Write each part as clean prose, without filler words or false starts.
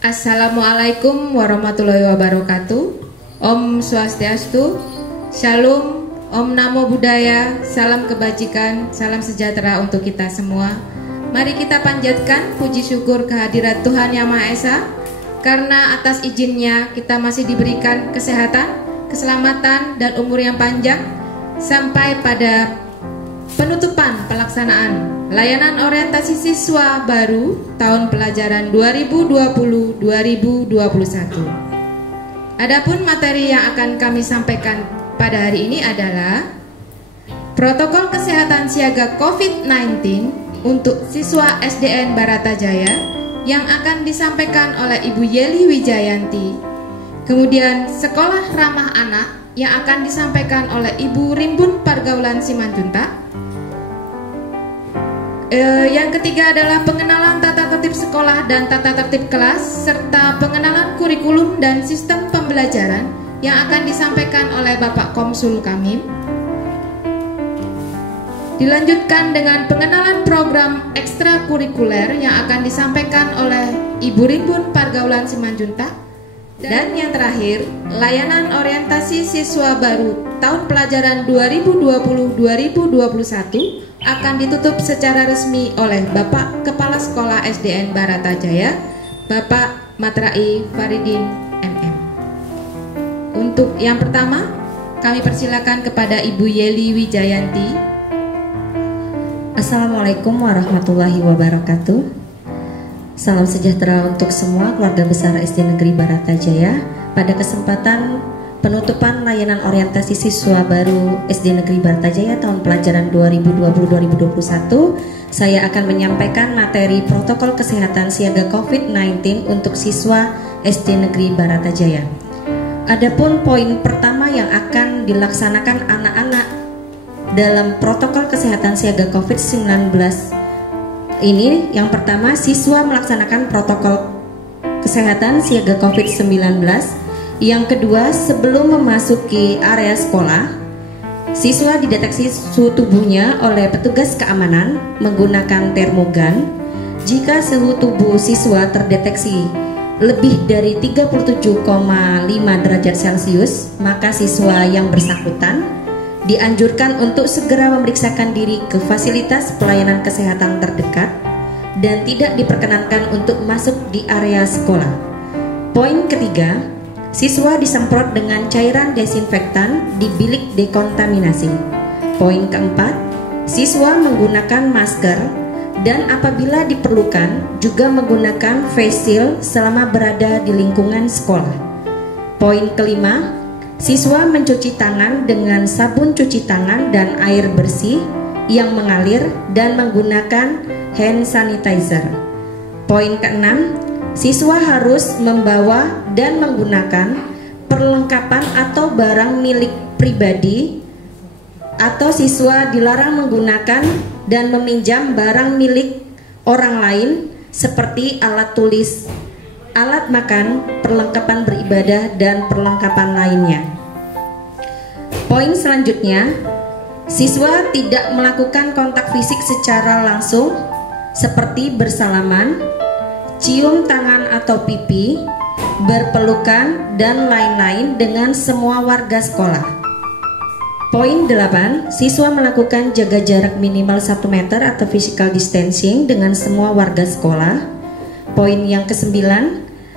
Assalamualaikum warahmatullahi wabarakatuh. Om Swastiastu, Shalom, Om Namo Buddhaya, salam kebajikan, salam sejahtera untuk kita semua. Mari kita panjatkan puji syukur kehadirat Tuhan Yang Maha Esa, karena atas izinnya kita masih diberikan kesehatan, keselamatan, dan umur yang panjang sampai pada penutupan pelaksanaan layanan orientasi siswa baru tahun pelajaran 2020-2021. Adapun materi yang akan kami sampaikan pada hari ini adalah protokol kesehatan siaga COVID-19 untuk siswa SDN Baratajaya yang akan disampaikan oleh Ibu Yeli Wijayanti. Kemudian sekolah ramah anak yang akan disampaikan oleh Ibu Rimbun Pergaulan Simanjuntak. Yang ketiga adalah pengenalan tata tertib sekolah dan tata tertib kelas, serta pengenalan kurikulum dan sistem pembelajaran yang akan disampaikan oleh Bapak Komsul Kamim. Dilanjutkan dengan pengenalan program ekstrakurikuler yang akan disampaikan oleh Ibu Rimbun Pergaulan Simanjuntak. Dan yang terakhir, layanan orientasi siswa baru tahun pelajaran 2020-2021 akan ditutup secara resmi oleh Bapak Kepala Sekolah SDN Baratajaya, Bapak Matrai Faridin MM. Untuk yang pertama, kami persilakan kepada Ibu Yeli Wijayanti. Assalamualaikum warahmatullahi wabarakatuh. Salam sejahtera untuk semua keluarga besar SD Negeri Baratajaya. Pada kesempatan penutupan layanan orientasi siswa baru SD Negeri Baratajaya tahun pelajaran 2020-2021, saya akan menyampaikan materi protokol kesehatan siaga COVID-19 untuk siswa SD Negeri Baratajaya. Adapun poin pertama yang akan dilaksanakan anak-anak dalam protokol kesehatan siaga COVID-19 ini, yang pertama, siswa melaksanakan protokol kesehatan siaga COVID-19. Yang kedua, sebelum memasuki area sekolah, siswa dideteksi suhu tubuhnya oleh petugas keamanan menggunakan termogan. Jika suhu tubuh siswa terdeteksi lebih dari 37,5 derajat Celcius, maka siswa yang bersangkutan dianjurkan untuk segera memeriksakan diri ke fasilitas pelayanan kesehatan terdekat dan tidak diperkenankan untuk masuk di area sekolah. Poin ketiga, siswa disemprot dengan cairan desinfektan di bilik dekontaminasi. Poin keempat, siswa menggunakan masker dan apabila diperlukan juga menggunakan face shield selama berada di lingkungan sekolah. Poin kelima, siswa mencuci tangan dengan sabun cuci tangan dan air bersih yang mengalir dan menggunakan hand sanitizer. Poin keenam, siswa harus membawa dan menggunakan perlengkapan atau barang milik pribadi, atau siswa dilarang menggunakan dan meminjam barang milik orang lain seperti alat tulis, alat makan, perlengkapan beribadah, dan perlengkapan lainnya. Poin selanjutnya, siswa tidak melakukan kontak fisik secara langsung seperti bersalaman, cium tangan atau pipi, berpelukan, dan lain-lain dengan semua warga sekolah. Poin 8, siswa melakukan jaga jarak minimal 1 meter atau physical distancing dengan semua warga sekolah. Poin yang ke-9,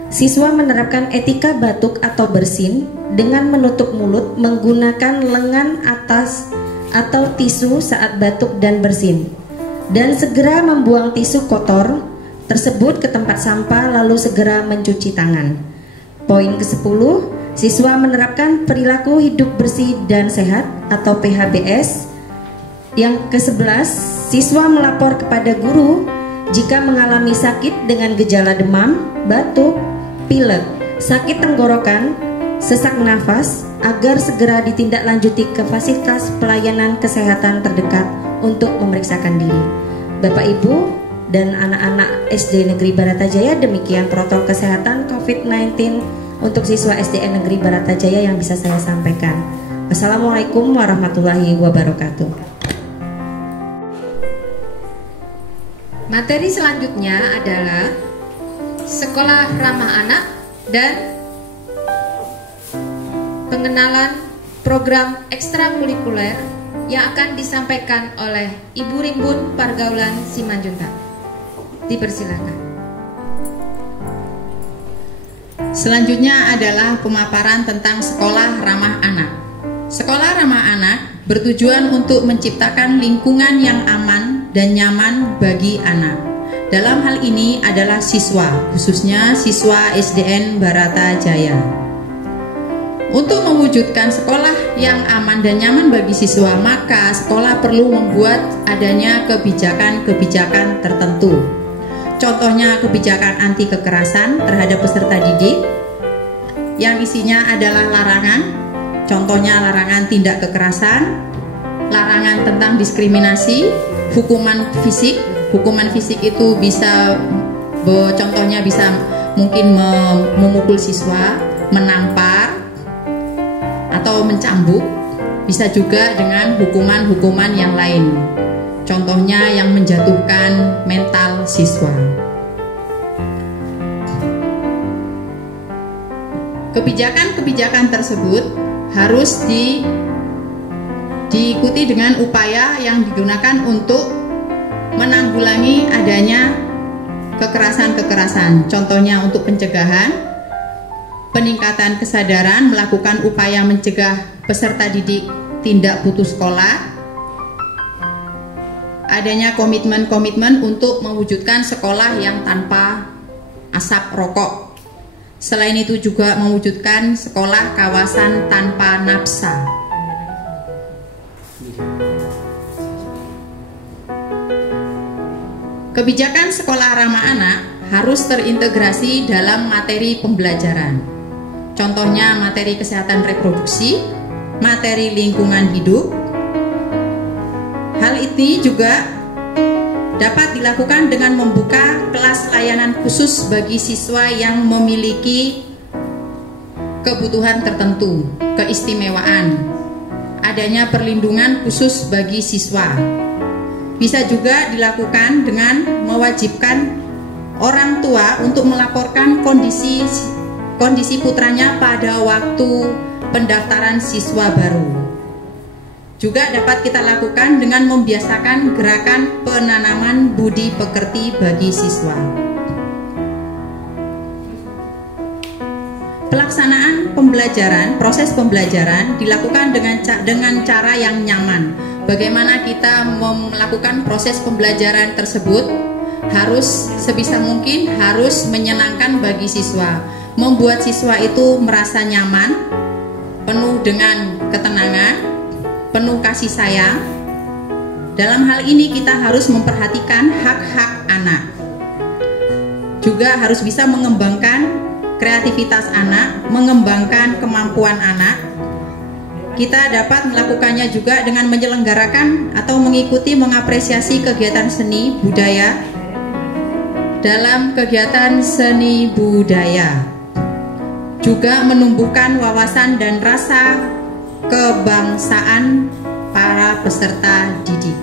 siswa menerapkan etika batuk atau bersin dengan menutup mulut menggunakan lengan atas atau tisu saat batuk dan bersin, dan segera membuang tisu kotor tersebut ke tempat sampah lalu segera mencuci tangan. Poin ke-10, siswa menerapkan perilaku hidup bersih dan sehat atau PHBS. Yang ke-11, siswa melapor kepada guru jika mengalami sakit dengan gejala demam, batuk, pilek, sakit tenggorokan, sesak nafas, agar segera ditindaklanjuti ke fasilitas pelayanan kesehatan terdekat untuk memeriksakan diri. Bapak Ibu dan anak-anak SD Negeri Baratajaya, demikian protokol kesehatan COVID-19 untuk siswa SDN Negeri Baratajaya yang bisa saya sampaikan. Wassalamualaikum warahmatullahi wabarakatuh. Materi selanjutnya adalah sekolah ramah anak, dan pengenalan program ekstrakurikuler yang akan disampaikan oleh Ibu Rimbun Pargaulan Simanjuntak. Dipersilakan. Selanjutnya adalah pemaparan tentang sekolah ramah anak. Sekolah ramah anak bertujuan untuk menciptakan lingkungan yang aman dan nyaman bagi anak. Dalam hal ini adalah siswa, khususnya siswa SDN Barata Jaya. Untuk mewujudkan sekolah yang aman dan nyaman bagi siswa, maka sekolah perlu membuat adanya kebijakan-kebijakan tertentu. Contohnya kebijakan anti kekerasan terhadap peserta didik, yang isinya adalah larangan, contohnya larangan tindak kekerasan, larangan tentang diskriminasi, hukuman fisik. Hukuman fisik itu bisa, contohnya bisa mungkin memukul siswa, menampar, atau mencambuk. Bisa juga dengan hukuman-hukuman yang lain, contohnya yang menjatuhkan mental siswa. Kebijakan-kebijakan tersebut harus diikuti dengan upaya yang digunakan untuk menanggulangi adanya kekerasan-kekerasan, contohnya untuk pencegahan, peningkatan kesadaran, melakukan upaya mencegah peserta didik tindak putus sekolah, adanya komitmen-komitmen untuk mewujudkan sekolah yang tanpa asap rokok. Selain itu juga mewujudkan sekolah kawasan tanpa nafsa. Kebijakan sekolah ramah anak harus terintegrasi dalam materi pembelajaran. Contohnya materi kesehatan reproduksi, materi lingkungan hidup. Hal ini juga dapat dilakukan dengan membuka kelas layanan khusus bagi siswa yang memiliki kebutuhan tertentu, keistimewaan. Adanya perlindungan khusus bagi siswa. Bisa juga dilakukan dengan mewajibkan orang tua untuk melaporkan kondisi putranya pada waktu pendaftaran siswa baru. Juga dapat kita lakukan dengan membiasakan gerakan penanaman budi pekerti bagi siswa. Pelaksanaan pembelajaran, proses pembelajaran dilakukan dengan cara yang nyaman. Bagaimana kita melakukan proses pembelajaran tersebut harus sebisa mungkin harus menyenangkan bagi siswa, membuat siswa itu merasa nyaman, penuh dengan ketenangan, penuh kasih sayang. Dalam hal ini kita harus memperhatikan hak-hak anak. Juga harus bisa mengembangkan kreativitas anak, mengembangkan kemampuan anak. Kita dapat melakukannya juga dengan menyelenggarakan atau mengikuti mengapresiasi kegiatan seni budaya dalam kegiatan seni budaya. Juga menumbuhkan wawasan dan rasa kebangsaan para peserta didik.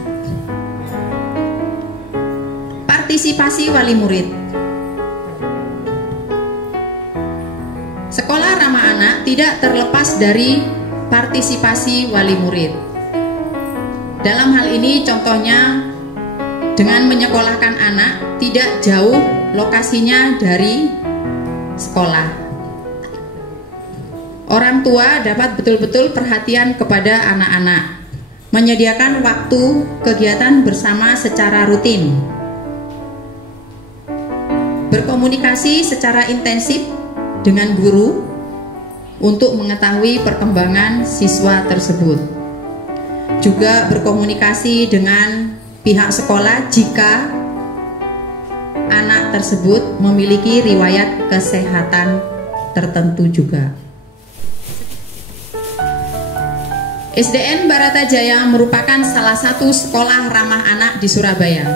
Partisipasi wali murid. Sekolah ramah anak tidak terlepas dari partisipasi wali murid. Dalam hal ini contohnya dengan menyekolahkan anak tidak jauh lokasinya dari sekolah. Orang tua dapat betul-betul perhatian kepada anak-anak, menyediakan waktu kegiatan bersama secara rutin, berkomunikasi secara intensif dengan guru untuk mengetahui perkembangan siswa tersebut. Juga berkomunikasi dengan pihak sekolah jika anak tersebut memiliki riwayat kesehatan tertentu juga. SDN Barata Jaya merupakan salah satu sekolah ramah anak di Surabaya,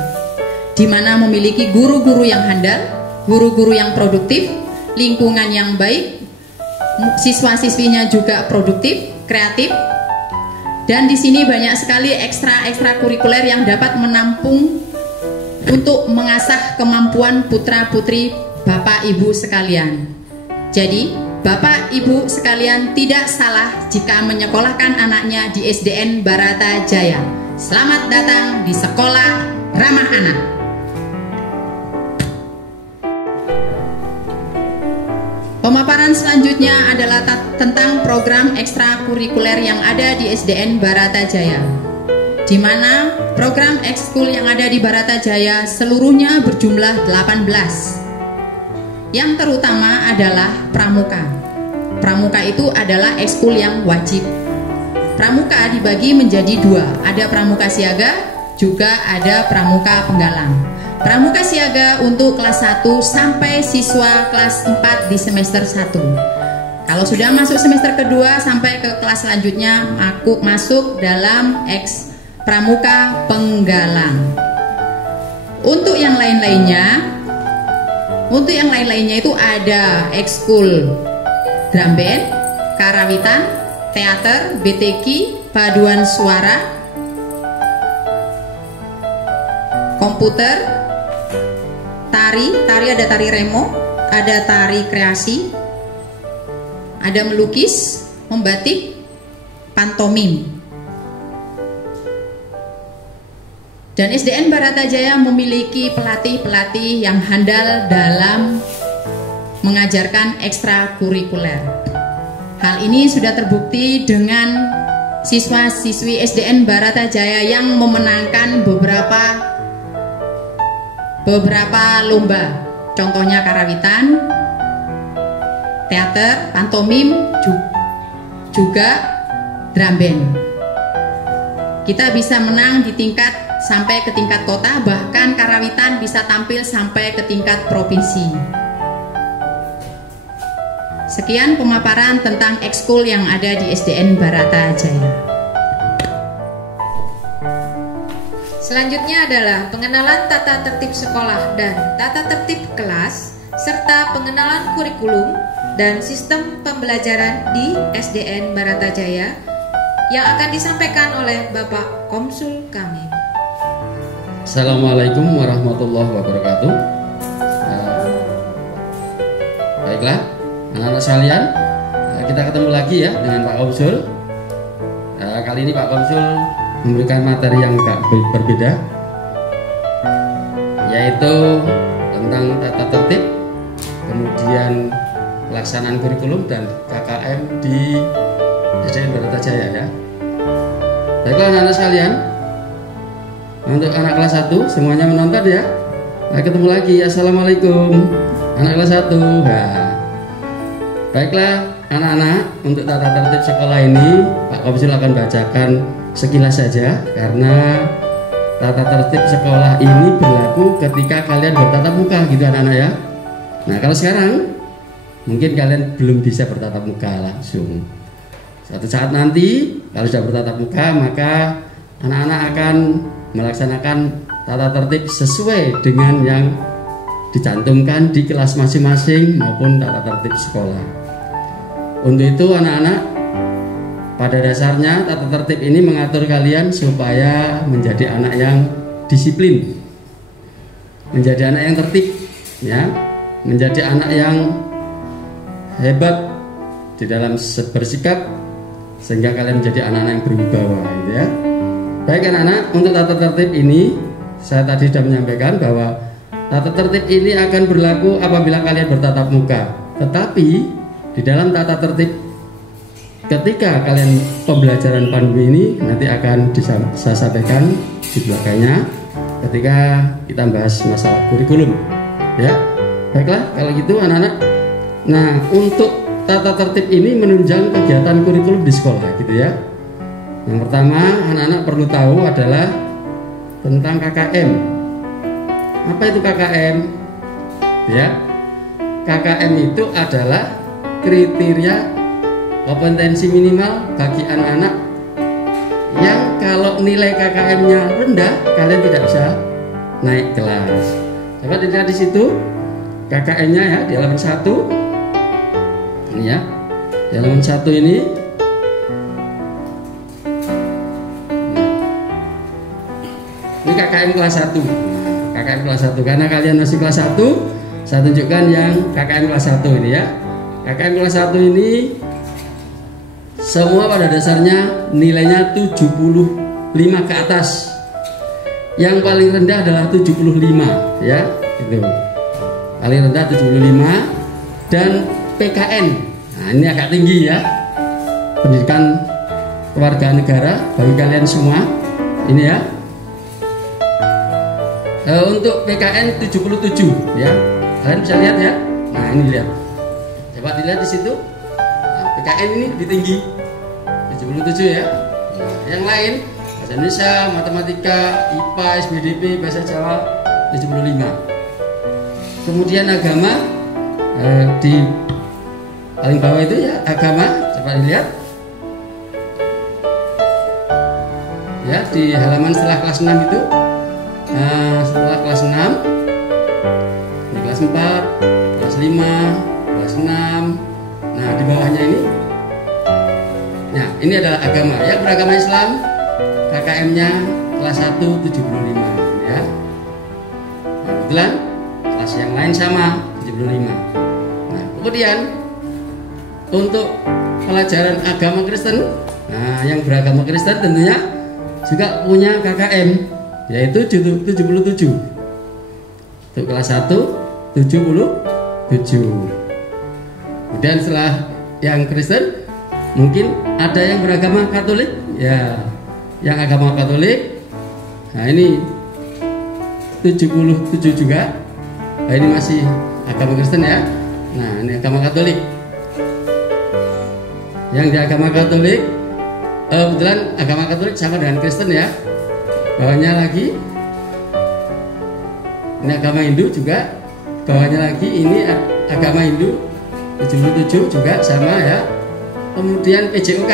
di mana memiliki guru-guru yang handal, guru-guru yang produktif, lingkungan yang baik, siswa-siswinya juga produktif, kreatif, dan di sini banyak sekali ekstrakurikuler yang dapat menampung untuk mengasah kemampuan putra-putri Bapak Ibu sekalian. Jadi, Bapak Ibu sekalian tidak salah jika menyekolahkan anaknya di SDN Barata Jaya. Selamat datang di Sekolah Ramah Anak. Pemaparan selanjutnya adalah tentang program ekstrakurikuler yang ada di SDN Barata Jaya, di mana program ekskul yang ada di Barata Jaya seluruhnya berjumlah 18. Yang terutama adalah pramuka. Pramuka itu adalah ekskul yang wajib. Pramuka dibagi menjadi 2, ada pramuka siaga, juga ada pramuka penggalang. Pramuka siaga untuk kelas 1 sampai siswa kelas 4 di semester 1. Kalau sudah masuk semester kedua sampai ke kelas selanjutnya, aku masuk dalam pramuka penggalang. Untuk yang lain-lainnya itu ada ekskul drum band, karawitan, teater, BTQ, paduan suara, komputer, tari ada tari remo, ada tari kreasi, ada melukis, membatik, pantomim. Dan SDN Barata Jaya memiliki pelatih-pelatih yang handal dalam mengajarkan ekstrakurikuler. Hal ini sudah terbukti dengan siswa-siswi SDN Barata Jaya yang memenangkan beberapa lomba, contohnya karawitan, teater, pantomim, juga drum band. Kita bisa menang di tingkat sampai ke tingkat kota, bahkan karawitan bisa tampil sampai ke tingkat provinsi. Sekian pemaparan tentang ekskul yang ada di SDN Barata Jaya. Selanjutnya adalah pengenalan tata tertib sekolah dan tata tertib kelas, serta pengenalan kurikulum dan sistem pembelajaran di SDN Barata Jaya yang akan disampaikan oleh Bapak Komsul kami. Assalamualaikum warahmatullahi wabarakatuh. Baiklah, anak-anak sekalian, kita ketemu lagi ya dengan Pak Komsul. Kali ini Pak Komsul memberikan materi yang agak berbeda, yaitu tentang tata tertib, kemudian pelaksanaan kurikulum dan KKM di SDN Barata Jaya ya. Baiklah anak-anak sekalian, untuk anak kelas 1 semuanya menonton ya. Nah, ketemu lagi. Assalamualaikum anak kelas 1. Nah, baiklah anak-anak, untuk tata tertib sekolah ini Pak Komsul akan bacakan sekilas saja, karena tata tertib sekolah ini berlaku ketika kalian bertatap muka gitu anak-anak ya. Nah, kalau sekarang mungkin kalian belum bisa bertatap muka langsung. Suatu saat nanti kalau sudah bertatap muka, maka anak-anak akan melaksanakan tata tertib sesuai dengan yang dicantumkan di kelas masing-masing maupun tata tertib sekolah. Untuk itu anak-anak, pada dasarnya tata tertib ini mengatur kalian supaya menjadi anak yang disiplin, menjadi anak yang tertib ya, menjadi anak yang hebat di dalam bersikap, sehingga kalian menjadi anak-anak yang berwibawa gitu ya. Baik anak-anak, untuk tata tertib ini saya tadi sudah menyampaikan bahwa tata tertib ini akan berlaku apabila kalian bertatap muka. Tetapi di dalam tata tertib ketika kalian pembelajaran pandemi ini nanti akan saya sampaikan di belakangnya ketika kita bahas masalah kurikulum ya. Baiklah kalau gitu anak-anak. Nah, untuk tata tertib ini menunjang kegiatan kurikulum di sekolah gitu ya. Yang pertama anak-anak perlu tahu adalah tentang KKM. Apa itu KKM? Ya, KKM itu adalah kriteria kompetensi minimal bagi anak-anak yang kalau nilai KKM-nya rendah, kalian tidak bisa naik kelas. Coba dilihat di situ KKM-nya ya, di halaman 1. Ini ya, di halaman 1 ini. Ini KKM kelas 1. KKM kelas 1 karena kalian masih kelas 1, saya tunjukkan yang KKM kelas 1 ini ya. KKM kelas 1 ini semua pada dasarnya nilainya 75 ke atas. Yang paling rendah adalah 75 ya, itu. Paling rendah 75 dan PKN. Nah, ini agak tinggi ya. Pendidikan kewarganegaraan bagi kalian semua. Ini ya. Untuk PKN 77 ya. Kalian bisa lihat ya. Nah, ini lihat. Coba dilihat di situ. Nah, PKN ini lebih tinggi. 77 ya. Nah, yang lain bahasa Indonesia, matematika, IPA, SBDP, bahasa Jawa 75. Kemudian agama di paling bawah itu ya, agama. Coba dilihat. Ya, di halaman setelah kelas 6 itu. Nah, setelah kelas 6 di kelas 4, kelas 5, kelas 6. Nah, di bawahnya ini. Nah, ini adalah agama ya, beragama Islam. KKM-nya kelas 1 75 ya. Nah, kebetulan kelas yang lain sama 75. Nah, kemudian untuk pelajaran agama Kristen, nah yang beragama Kristen tentunya juga punya KKM yaitu 77. Untuk kelas 1 77. Kemudian setelah yang Kristen mungkin ada yang beragama Katolik ya, yang agama Katolik. Nah, ini 77 juga. Nah, ini masih agama Kristen ya. Nah, ini agama Katolik. Yang di agama Katolik kebetulan agama Katolik sama dengan Kristen ya. Bawahnya lagi ini agama Hindu juga. Bawahnya lagi ini agama Hindu 77 juga sama ya. Kemudian PJOK.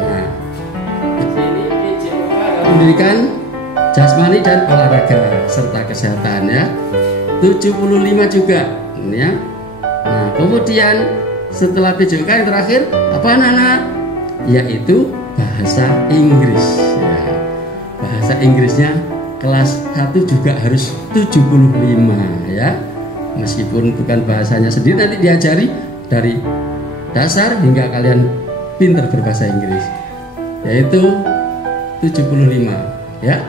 Nah, ini PJOK pendidikan jasmani dan olahraga serta kesehatan ya. 75 juga ya. Nah, kemudian setelah PJOK yang terakhir apa anak-anak? Yaitu bahasa Inggris ya. Bahasa Inggrisnya kelas 1 juga harus 75 ya. Meskipun bukan bahasanya sendiri, nanti diajari dari dasar hingga kalian pintar berbahasa Inggris, yaitu 75 ya.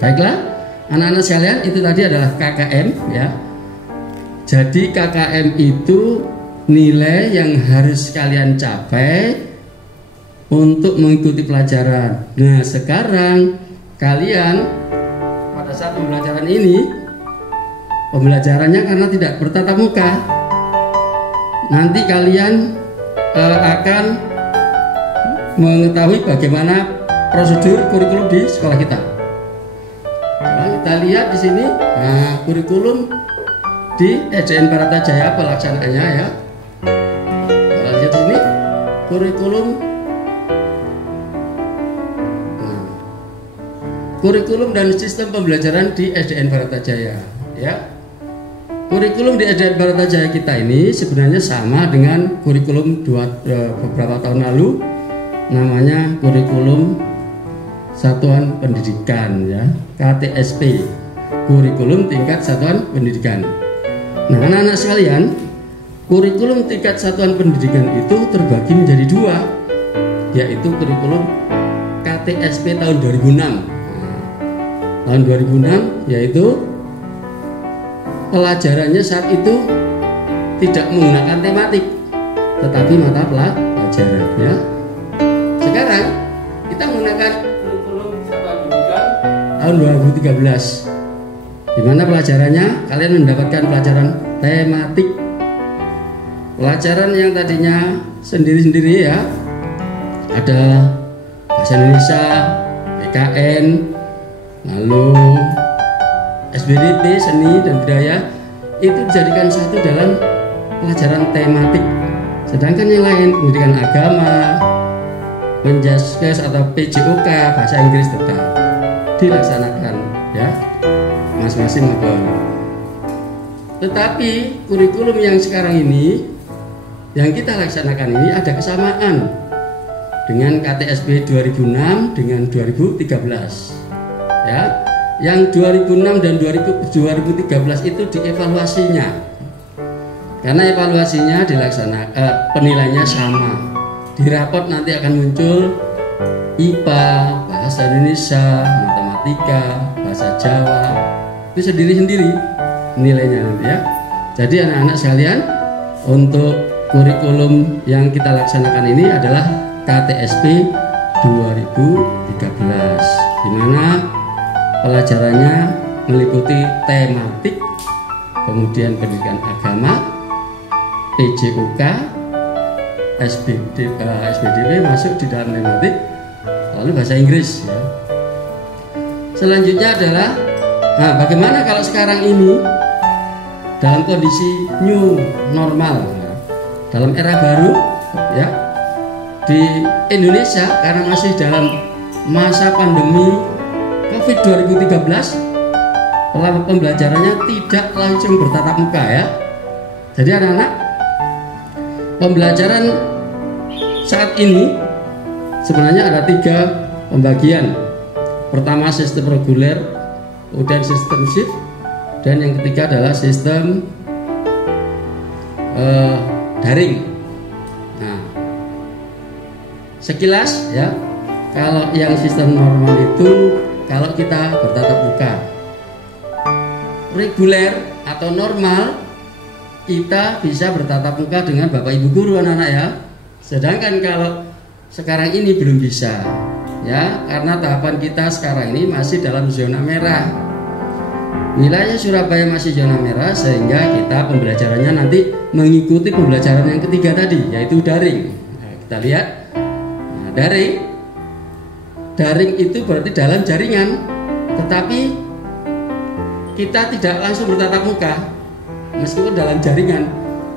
Baiklah anak-anak sekalian, itu tadi adalah KKM ya. Jadi KKM itu nilai yang harus kalian capai untuk mengikuti pelajaran. Nah, sekarang kalian pada saat pembelajaran ini, pembelajarannya karena tidak bertatap muka, nanti kalian akan mengetahui bagaimana prosedur kurikulum di sekolah kita. Nah, kita lihat di sini, nah, kurikulum di SDN Baratajaya pelaksanaannya ya. Kita lihat di sini kurikulum. Nah, kurikulum dan sistem pembelajaran di SDN Baratajaya ya. Kurikulum di SDN Baratajaya kita ini sebenarnya sama dengan kurikulum beberapa tahun lalu, namanya kurikulum Satuan Pendidikan ya, KTSP, kurikulum tingkat satuan pendidikan. Nah, anak-anak sekalian, kurikulum tingkat satuan pendidikan itu terbagi menjadi dua, yaitu kurikulum KTSP tahun 2006. Nah, tahun 2006 yaitu pelajarannya saat itu tidak menggunakan tematik, tetapi mata pelajaran ya. Sekarang kita menggunakan kurikulum satuan pendidikan tahun 2013, di mana pelajarannya kalian mendapatkan pelajaran tematik. Pelajaran yang tadinya sendiri-sendiri ya, ada bahasa Indonesia, PKN, lalu SBDP, seni dan budaya, itu dijadikan satu dalam pelajaran tematik. Sedangkan yang lain, pendidikan agama, Menjaskes atau PJOK, bahasa Inggris tetap dilaksanakan ya, masing-masing modul. Tetapi kurikulum yang sekarang ini, yang kita laksanakan ini ada kesamaan dengan KTSP 2006 dengan 2013 ya. Yang 2006 dan 2013 itu dievaluasinya. Karena evaluasinya dilaksanakan, penilaiannya sama. Di raport nanti akan muncul IPA, bahasa Indonesia, matematika, bahasa Jawa. Itu sendiri-sendiri nilainya nanti ya. Jadi anak-anak sekalian, untuk kurikulum yang kita laksanakan ini adalah KTSP 2013, di mana pelajarannya meliputi tematik, kemudian pendidikan agama, PJUK, SBDP masuk di dalam tematik, lalu bahasa Inggris ya. Selanjutnya adalah, nah bagaimana kalau sekarang ini dalam kondisi new normal, dalam era baru ya, di Indonesia karena masih dalam masa pandemi COVID 2013, pembelajarannya tidak langsung bertatap muka ya. Jadi anak-anak, pembelajaran saat ini sebenarnya ada 3 pembagian. Pertama sistem reguler, kemudian sistem shift, dan yang ketiga adalah sistem daring. Nah, sekilas ya, kalau yang sistem normal itu kalau kita bertatap muka, reguler atau normal kita bisa bertatap muka dengan Bapak Ibu guru anak-anak ya. Sedangkan kalau sekarang ini belum bisa ya, karena tahapan kita sekarang ini masih dalam zona merah. Wilayah Surabaya masih zona merah, sehingga kita pembelajarannya nanti mengikuti pembelajaran yang ketiga tadi, yaitu daring. Nah, kita lihat, nah, daring itu berarti dalam jaringan, tetapi kita tidak langsung bertatap muka. Meskipun dalam jaringan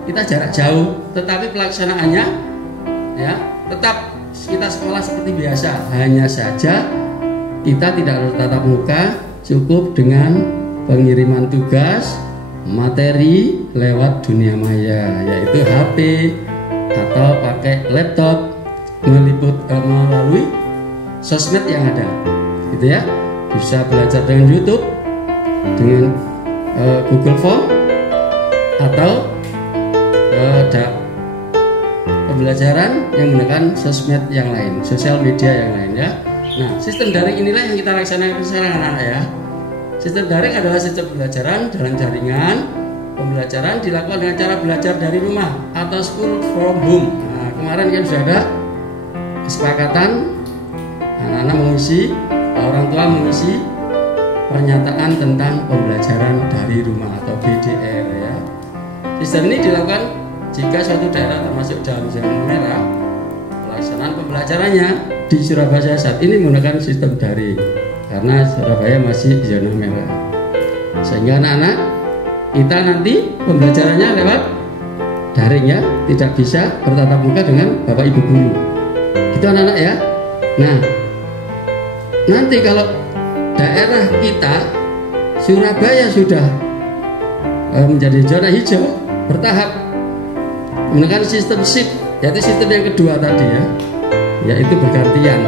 kita jarak jauh, tetapi pelaksanaannya ya tetap kita sekolah seperti biasa. Hanya saja kita tidak bertatap muka, cukup dengan pengiriman tugas materi lewat dunia maya, yaitu HP atau pakai laptop, melalui sosmed yang ada, gitu ya. Bisa belajar dengan YouTube, dengan Google Form, atau pembelajaran yang menggunakan sosmed yang lain, sosial media yang lain ya. Nah, sistem daring inilah yang kita laksanakan sekarang anak-anak ya. Sistem daring adalah sistem pembelajaran dalam jaringan. Pembelajaran dilakukan dengan cara belajar dari rumah atau school from home. Nah, kemarin kan sudah ada kesepakatan anak-anak mengisi, orang tua mengisi pernyataan tentang pembelajaran dari rumah atau BDR ya. Sistem ini dilakukan jika suatu daerah termasuk dalam zona merah. Pelaksanaan pembelajarannya di Surabaya saat ini menggunakan sistem daring, karena Surabaya masih zona merah, sehingga anak-anak kita nanti pembelajarannya lewat daring ya, tidak bisa bertatap muka dengan Bapak Ibu guru. Itu anak-anak ya. Nah, nanti kalau daerah kita Surabaya sudah menjadi zona hijau bertahap menggunakan sistem shift, yaitu sistem yang kedua tadi ya, yaitu bergantian.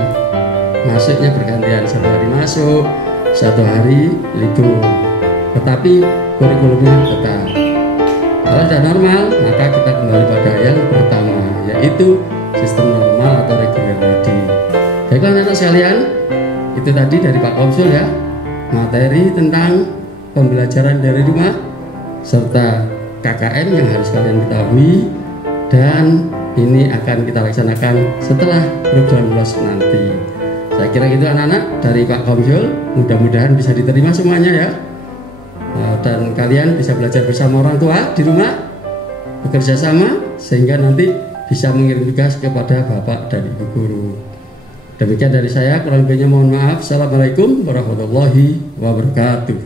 Masuknya bergantian, 1 hari masuk, 1 hari libur, tetapi kurikulumnya tetap. Kalau sudah normal, maka kita kembali pada yang pertama, yaitu sistem normal atau reguler tadi. Jadi anak-anak sekalian, itu tadi dari Pak Konsul ya, materi tentang pembelajaran dari rumah serta KKM yang harus kalian ketahui, dan ini akan kita laksanakan setelah program LOS nanti. Saya kira gitu anak-anak dari Pak Komsul, mudah-mudahan bisa diterima semuanya ya. Dan kalian bisa belajar bersama orang tua di rumah, bekerja sama, sehingga nanti bisa mengirim tugas kepada Bapak dan Ibu guru. Demikian dari saya, kurang lebihnya mohon maaf. Assalamualaikum warahmatullahi wabarakatuh.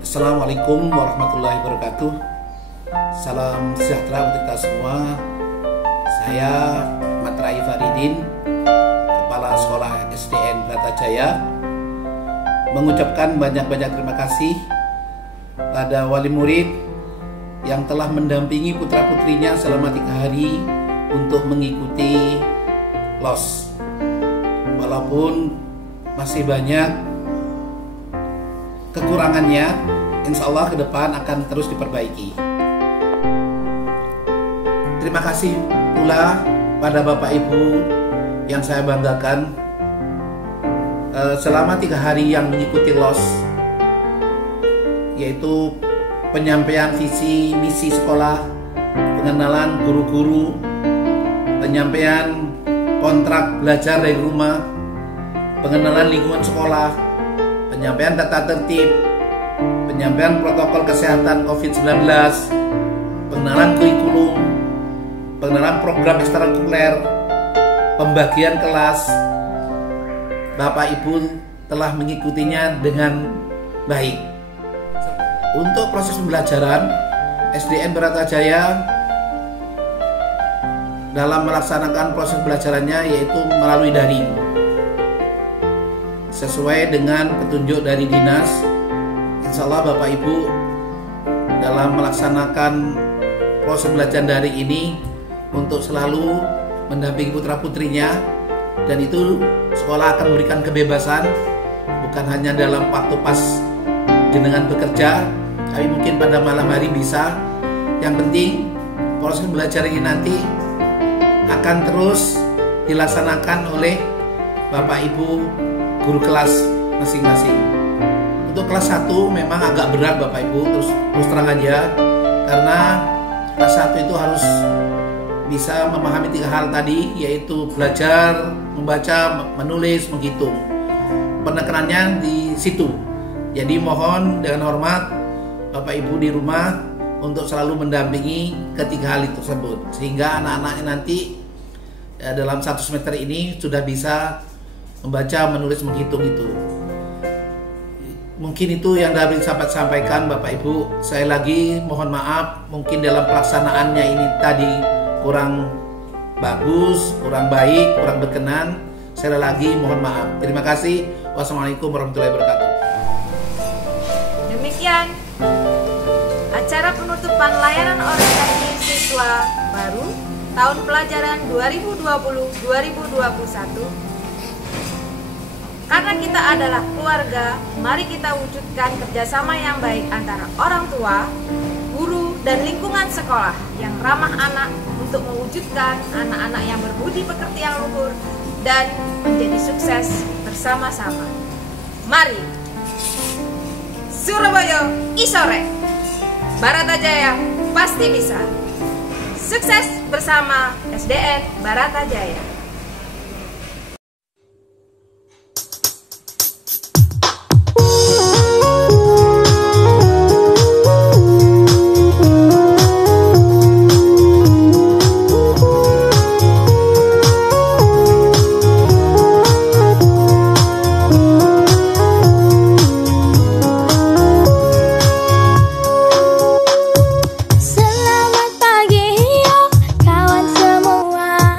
Assalamualaikum warahmatullahi wabarakatuh. Salam sejahtera untuk kita semua. Saya Matrai Faridin, Kepala Sekolah SDN Bratajaya, mengucapkan banyak-banyak terima kasih pada wali murid yang telah mendampingi putra-putrinya selama 3 hari untuk mengikuti LOS. Walaupun masih banyak kekurangannya insya Allah ke depan akan terus diperbaiki. Terima kasih pula pada Bapak Ibu yang saya banggakan selama 3 hari yang mengikuti LOS, yaitu penyampaian visi misi sekolah, pengenalan guru-guru, penyampaian kontrak belajar dari rumah, pengenalan lingkungan sekolah, penyampaian tata tertib, penyampaian protokol kesehatan COVID-19, pengenalan kurikulum, pengenalan program ekstrakurikuler, pembagian kelas. Bapak Ibu telah mengikutinya dengan baik. Untuk proses pembelajaran, SDN Baratajaya dalam melaksanakan proses pembelajarannya yaitu melalui daring. Sesuai dengan petunjuk dari dinas, insya Allah Bapak Ibu dalam melaksanakan proses belajar daring ini untuk selalu mendampingi putra-putrinya, dan itu sekolah akan memberikan kebebasan bukan hanya dalam waktu pas jenengan bekerja, tapi mungkin pada malam hari bisa. Yang penting proses belajar ini nanti akan terus dilaksanakan oleh Bapak Ibu guru kelas masing-masing. Untuk kelas 1 memang agak berat Bapak Ibu, terus terang aja, karena kelas 1 itu harus bisa memahami 3 hal tadi, yaitu belajar, membaca, menulis, menghitung. Penekanannya di situ. Jadi mohon dengan hormat Bapak Ibu di rumah untuk selalu mendampingi ketiga hal tersebut, sehingga anak-anaknya nanti dalam 1 semester ini sudah bisa membaca, menulis, menghitung itu. Mungkin itu yang dapat saya sampaikan Bapak Ibu. Saya lagi mohon maaf mungkin dalam pelaksanaannya ini tadi kurang bagus, kurang baik, kurang berkenan. Saya lagi mohon maaf. Terima kasih. Wassalamualaikum warahmatullahi wabarakatuh. Demikian acara penutupan layanan orientasi siswa baru tahun pelajaran 2020-2021. Karena kita adalah keluarga, mari kita wujudkan kerjasama yang baik antara orang tua, guru, dan lingkungan sekolah yang ramah anak untuk mewujudkan anak-anak yang berbudi pekerti yang luhur dan menjadi sukses bersama-sama. Mari, Surabaya Isore, Baratajaya pasti bisa. Sukses bersama SDN Baratajaya. Selamat pagi yo kawan semua.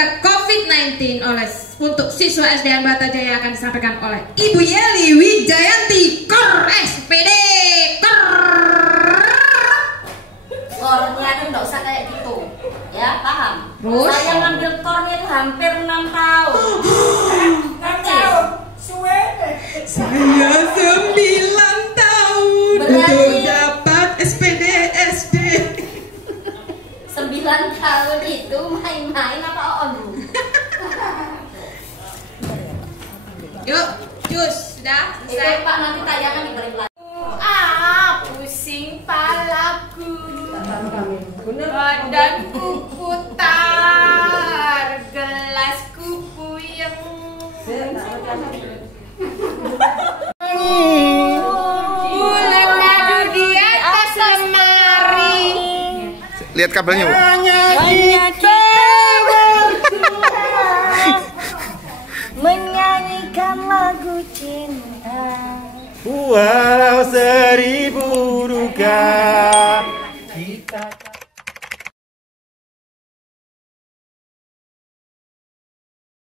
menjaga COVID-19 untuk siswa SDN Batajaya akan disampaikan oleh Ibu Yeli Wijayanti Kor SPD Kor. Kornya itu nggak usah kayak gitu, ya paham? Terus? Saya ngambil kornya itu hampir 6 tahun. 6 tahun? Saya 9 tahun untuk dapat SPD SD. 9 tahun itu main-main apa on? Yuk, jus sudah Itu selesai. Pak nanti tayangan diberi lagi. Pusing palaku, badanku putar, gelasku puyeng. Bulan madu di atas lemari. Lihat kabelnya, Bu. Hanya kita menyanyikan lagu cinta. Walau